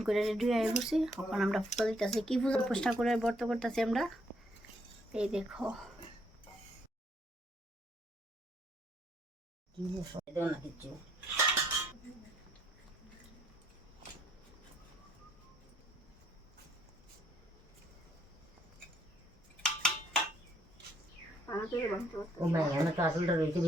গোসল করে রেডি হয়ে বসি। এখন আমরা পুজো দিতেছি কি পুজো পোস্টা করে ব্রত করতেছি আমরা? এই দেখো। ও মাই আমার তো আসলটা রয়েছে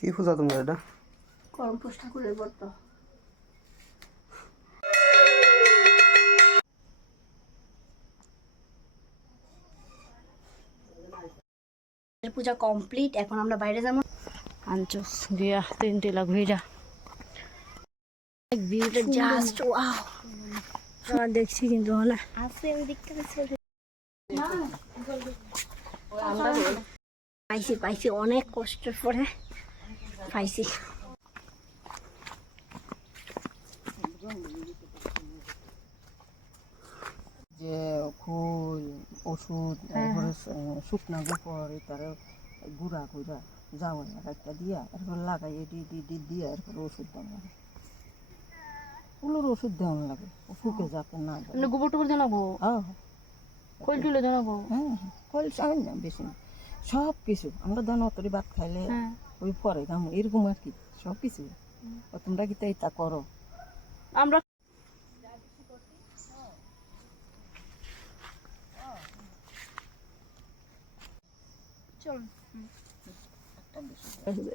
কি পূজা তোমরা এটা? গরম পোস্টা করে ব্রত পূজা কমপ্লিট এখন আমরা বাইরে যাব। আনচোস গিয়া তিনটে লাখ ভিড়া। ভিউটা জাস্ট ওয়াও দেখছি কিন্তু না আছে আমি দেখতে পাচ্ছি পাইছি পাইছি অনেক কষ্টের পরে। পাইছি যে খোল ওষুধ তারপরে শুকনা গোপর তার গুড়া গুড়া যাওয়া একটা দিয়া এরপর লাগাইয়ে দি দি দি দিয়া এরপর ওষুধ দেওয়া লাগে। ফুলের ওষুধ দেওয়া লাগে ফুকে যাতে না গোবর টোবর জানাব? হ্যাঁ। খোল টুলে জানাব? হ্যাঁ খোল চাই না বেশি না। সব কিছু আমরা ধরো অতরি ভাত খাইলে হ্যাঁ। ওই পরে কাম এরকম আর কি সব কিছু। তোমরা কি তাই তা করো? আমরা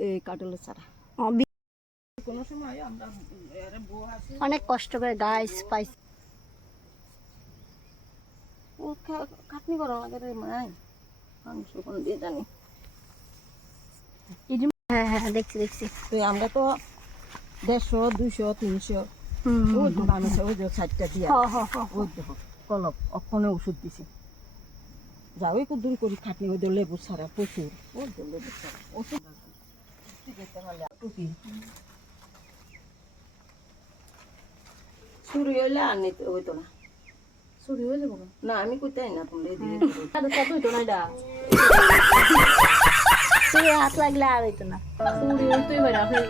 এই কাটলের চারা কোনো সময় আমরা অনেক কষ্ট করে গাছ পাইছি। খাটনি করো লাগে রে মাই মাংস কোন দিয়ে জানি। হ্যাঁ হ্যাঁ দেখছি দেখছি। তো আমরা তো দেড়শো তিনশো। হুম ওই মানুষে ওই যে ষাটটা দিয়া। হ হ হ ওই দেখো কলপ অক্ষণে ওষুধ দিছি। যা ওই দূর করি খাটনি ওই লেবু ছাড়া প্রচুর। ওই লেবু ছাড়া ওষুধ টুকি চুরি হইলে আর নিতে হইতো না। চুরি হয়ে যাব না আমি কইতাই না তোমরা এদিকে না এটা? চুরি হাত লাগলে আর হইতো না চুরি হইতেই পারে আপনার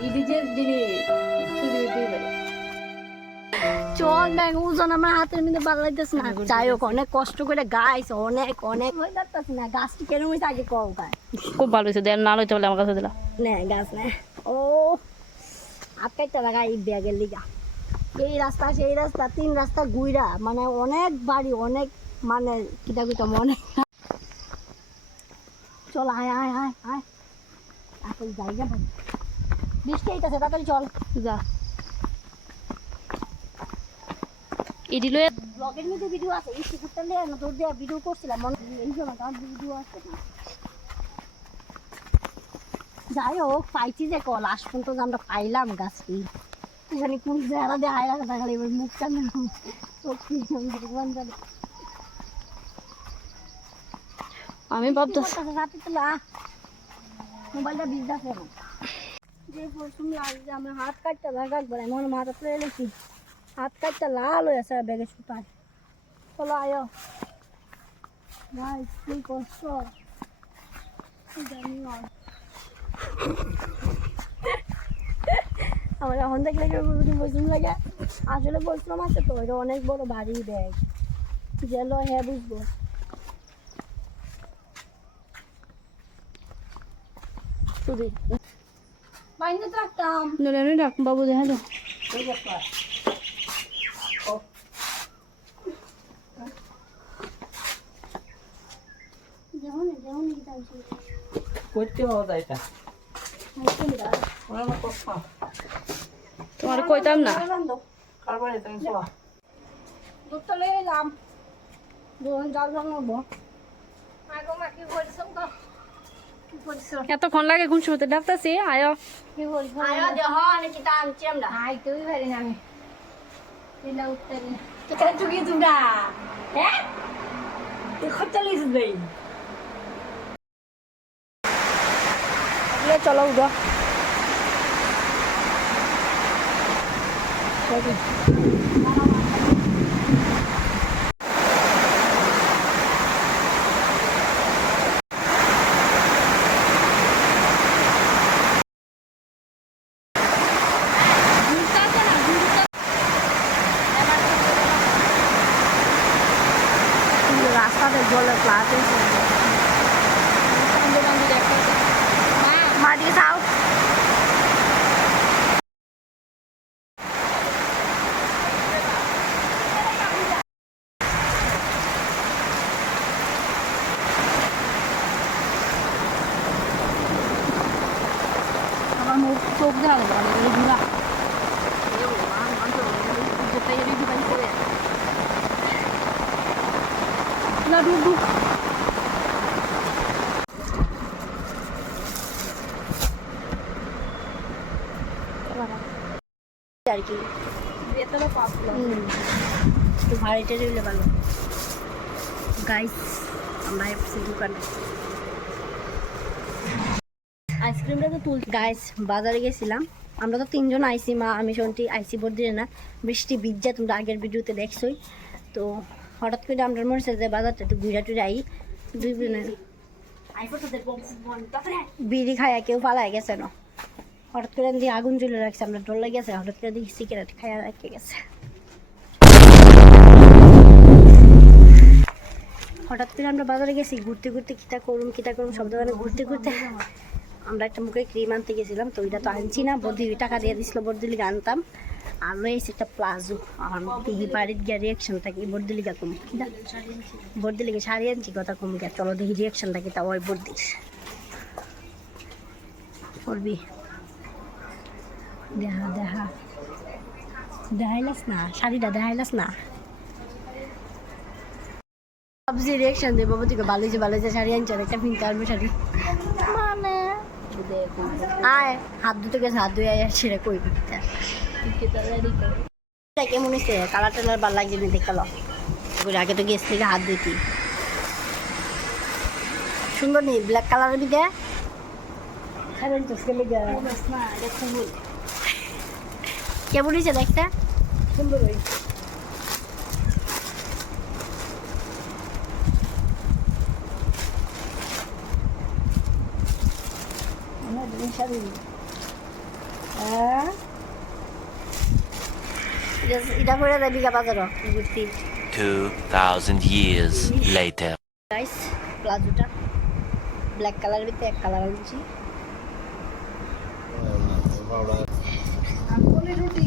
চুরি হইতেই পারে চল ওজন আমার হাতের মধ্যে না যাই হোক অনেক কষ্ট করে গাইছে অনেক অনেক হয়ে যাচ্ছে না গাছটি কেন আগে গায় খুব ভালো হয়েছে দেন না বলে আমার কাছে দিলা নে গাছ নে ও আটকাইতে লাগা এই ব্যাগের লিগা এই রাস্তা সেই রাস্তা তিন রাস্তা গুইরা মানে অনেক বাড়ি অনেক মানে কিটা কিটা মনে চল আয় আয় আয় আয় এখন জায়গা ভাই বৃষ্টি আইতাছে তাড়াতাড়ি চল যা ইডি লয়ে ব্লগের মধ্যে ভিডিও আছে এই সিকুরটা নিয়ে না তোর দেওয়া ভিডিও করছিলাম মনে এই জন্য তার ভিডিও আছে না যাই হোক পাইছি যে কল আস পর্যন্ত যে আমরা পাইলাম গাছটি এখানে কোন দিয়ে হায় এবার মুখটা ভগবান জানে আমি ভাবতেছি মোবাইলটা বিজনেস না যে পরশুম লাগছে আমরা হাত কাটতে লাগা একবার এমন মাথা তুলে এলেছি হাত কাটতে লাল হয়ে আছে ব্যাগে সুতায়। চলো আয়ো। ভাই কি কষ্ট। জানি আমার এখন দেখলে পরশুম লাগে। আসলে পরশুম আছে তো এটা অনেক বড় ভারী ব্যাগ। গেলো হ্যাঁ বুঝব। শুধু বাইন্দে তো রাখতাম নলে নলে বাবু দেখা দাও তোমার কইতাম না দুধটা লয়ে এলাম দুজন জল জল নেব আগো মা কি বলছো গো কি বলছো এতক্ষণ লাগে ঘুম শুতে ডাকতেছি আয়ো। আয়া দেহ নাকি তা আনছি আমরা। আই তুই পারি না আমি দিলা উত্তর কেন চুকি তোমরা? হ্যাঁ? তুই খরচা লিস দেই জলে ফ্লাট হয়েছে মা দিকে যাও আমার মুখ চোখ দেওয়া গেল এই ঘুরা না ডুব ডুব আর কি। একটু ভারীটা রইলে ভালো। গাইস আমরা এসেছি দোকানে। আইসক্রিমটা তো তুল গাইস বাজারে গেছিলাম। আমরা তো তিনজন আইসি মা আমি শুনছি আইসি বোর্ড দিয়ে না। বৃষ্টি বিজ্জা তোমরা আগের ভিডিওতে দেখছোই। তো হঠাৎ করে আমরা মনে হচ্ছে যে বাজারটা একটু ঘুরা টুরে আই। দুই বিড়ি খায়া কেউ পালায় গেছে না। হঠাৎ করে দিয়ে আগুন জ্বলে রাখছে, আমরা ডর লেগে গেছে হঠাৎ করে দেখি সিগারেট খায়া রেখে গেছে। হঠাৎ করে আমরা বাজারে গেছি, ঘুরতে ঘুরতে কিতা করুম কিতা করুম, সব দোকানে ঘুরতে ঘুরতে আমরা একটা মুখে ক্রিম আনতে গেছিলাম, তো ওইটা তো আনছি না, বদি টাকা দিয়ে দিছিল বর্দিলিকে আনতাম। আর রয়েছে একটা প্লাজো, আর দেখি বাড়ির গিয়ে রিয়াকশনটা কি বর্দিলিকা কম কিনা বর্দিলিকে শাড়ি আনছি, কথা কম গিয়া চলো দেখি রিয়াকশনটা কি তা ওই বর্দির করবি? দেখা দেখা দেখাইলাস না শাড়িটা দেখাইলাস না। ভাবছি রিয়াকশন দেবো তুই ভালো হয়েছে ভালো হয়েছে শাড়ি আনছে একটা পিঙ্ক কালার শাড়ি। মানে? আয় হাত ধুতে গেছে হাত ধুয়ে সেটা কই কেমন হয়েছে কালার টালার ভালো লাগছে না দেখাল আগে তো গেছ থেকে হাত ধুইতি। সুন্দর নেই ব্ল্যাক কালারের দিকে? কেমন হয়েছে দেখতে? সুন্দর হয়েছে। হ্যাঁ এটা করে দেবি গা বাজার ঘুরতি 2,000 years later. গাইস প্লাজোটা। ব্ল্যাক কালারের ভিতরে এক কালার আনছি।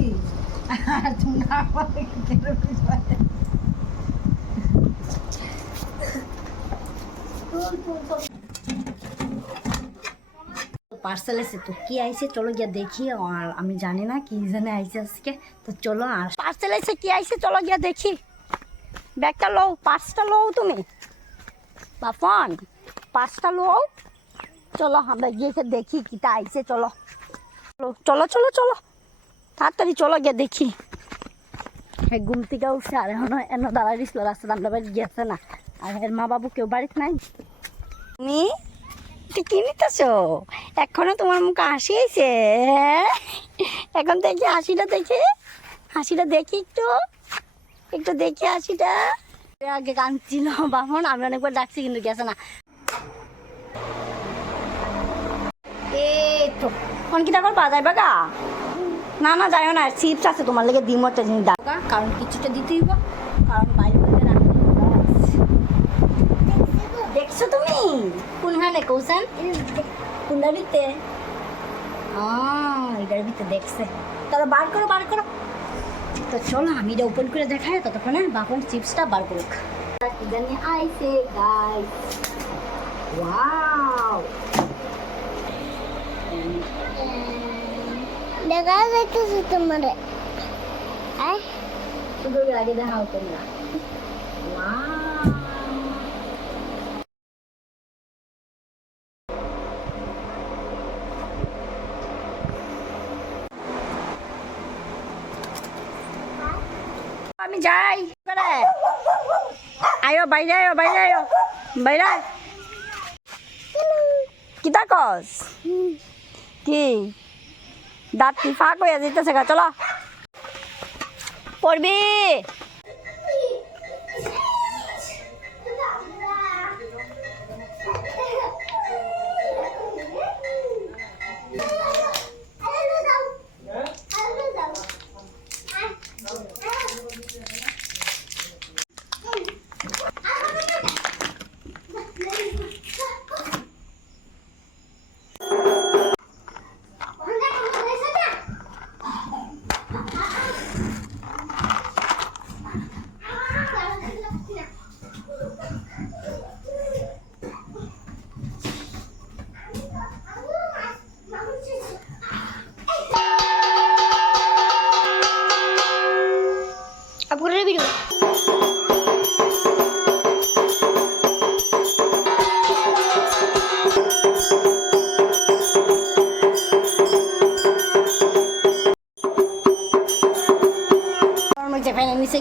পার্সেল এসে তো কি আইছে চলো গিয়া দেখি, আর আমি জানি না কি জানে আইছে আজকে, তো চলো আর। পার্সেল এসে কি আইছে চলো গিয়া দেখি। ব্যাগটা লও, পার্সটা লও তুমি। বাপন পার্সটা লও। চলো আমরা গিয়ে দেখি কিটা আইছে চলো চলো চলো চলো। তাড়াতাড়ি চলো গিয়ে দেখি। ঘুম থেকে উঠছে আর এখন এন দাঁড়াই দিছিল রাস্তাতে আমরা বাড়ি গেছে না। আর এর মা বাবু কেউ বাড়িতে নাই? তুমি কি নিতেছ? এখনও তোমার মুখে হাসি আইছে হ্যাঁ? এখন দেখি হাসিটা দেখি। হাসিটা দেখি একটু। একটু দেখি হাসিটা। আগে কাঁদছিল বামন আমি অনেকবার ডাকছি কিন্তু গেছে না। এই তো কোন কি তারপর বাজার বাগা? না না, যাইও না চিপস আছে, তোমার লেগে ডিম একটা জিনিস দাও। কারণ কিছুটা দিতেই হইব কারণ বাইরে দেখছ তুমি? কোনখানে কৌশান? কোনটার ভিতরে এটার ভিতরে দেখছে। তাহলে বার করো বার করো। তো চলো, আমি এটা ওপেন করে দেখাই, ততক্ষণে বাপন চিপসটা বার করুক। জানি আইছে গাইস দেখা যাইতেছে তোমার শুধু আগে দেখাও তোমরা ওয়াও আমি যাই করে আয়ো বাইরে আয়ো বাইরে আয়ো বাইরে আয়। কিতা কস কি দাঁত কি ফাঁক হয়ে যেতেছে গা চলো। পড়বি?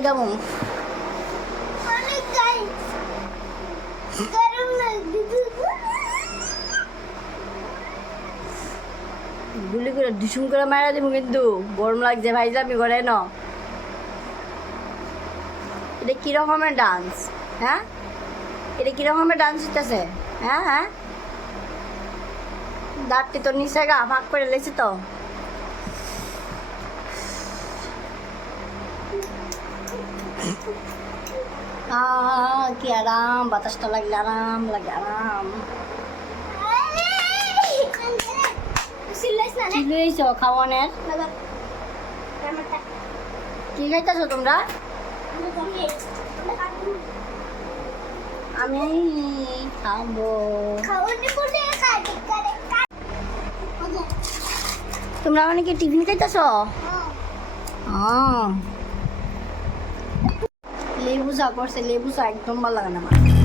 লাগছে গুলি করে দুসুম করে মারা দিব কিন্তু। গরম লাগছে ভাই যাবি ঘরে ন। এটা কি রকমের ডান্স হ্যাঁ? এটা কি রকমের ডান্স হইতেছে? হ্যাঁ হ্যাঁ? দাঁতটি তো নিচে গা ফাঁক করে লেছে তো। কি আরাম বাতাসটা লাগলে আরাম লাগে আরাম। সিল্লাইস না কি লইছ খাওয়ানের? কি খাইতেছো তোমরা? আমি খাব। তোমরা মানে কি টিফিন খাইতেছো? লেবু চা করছে লেবু চা একদম ভালো লাগে না আমার।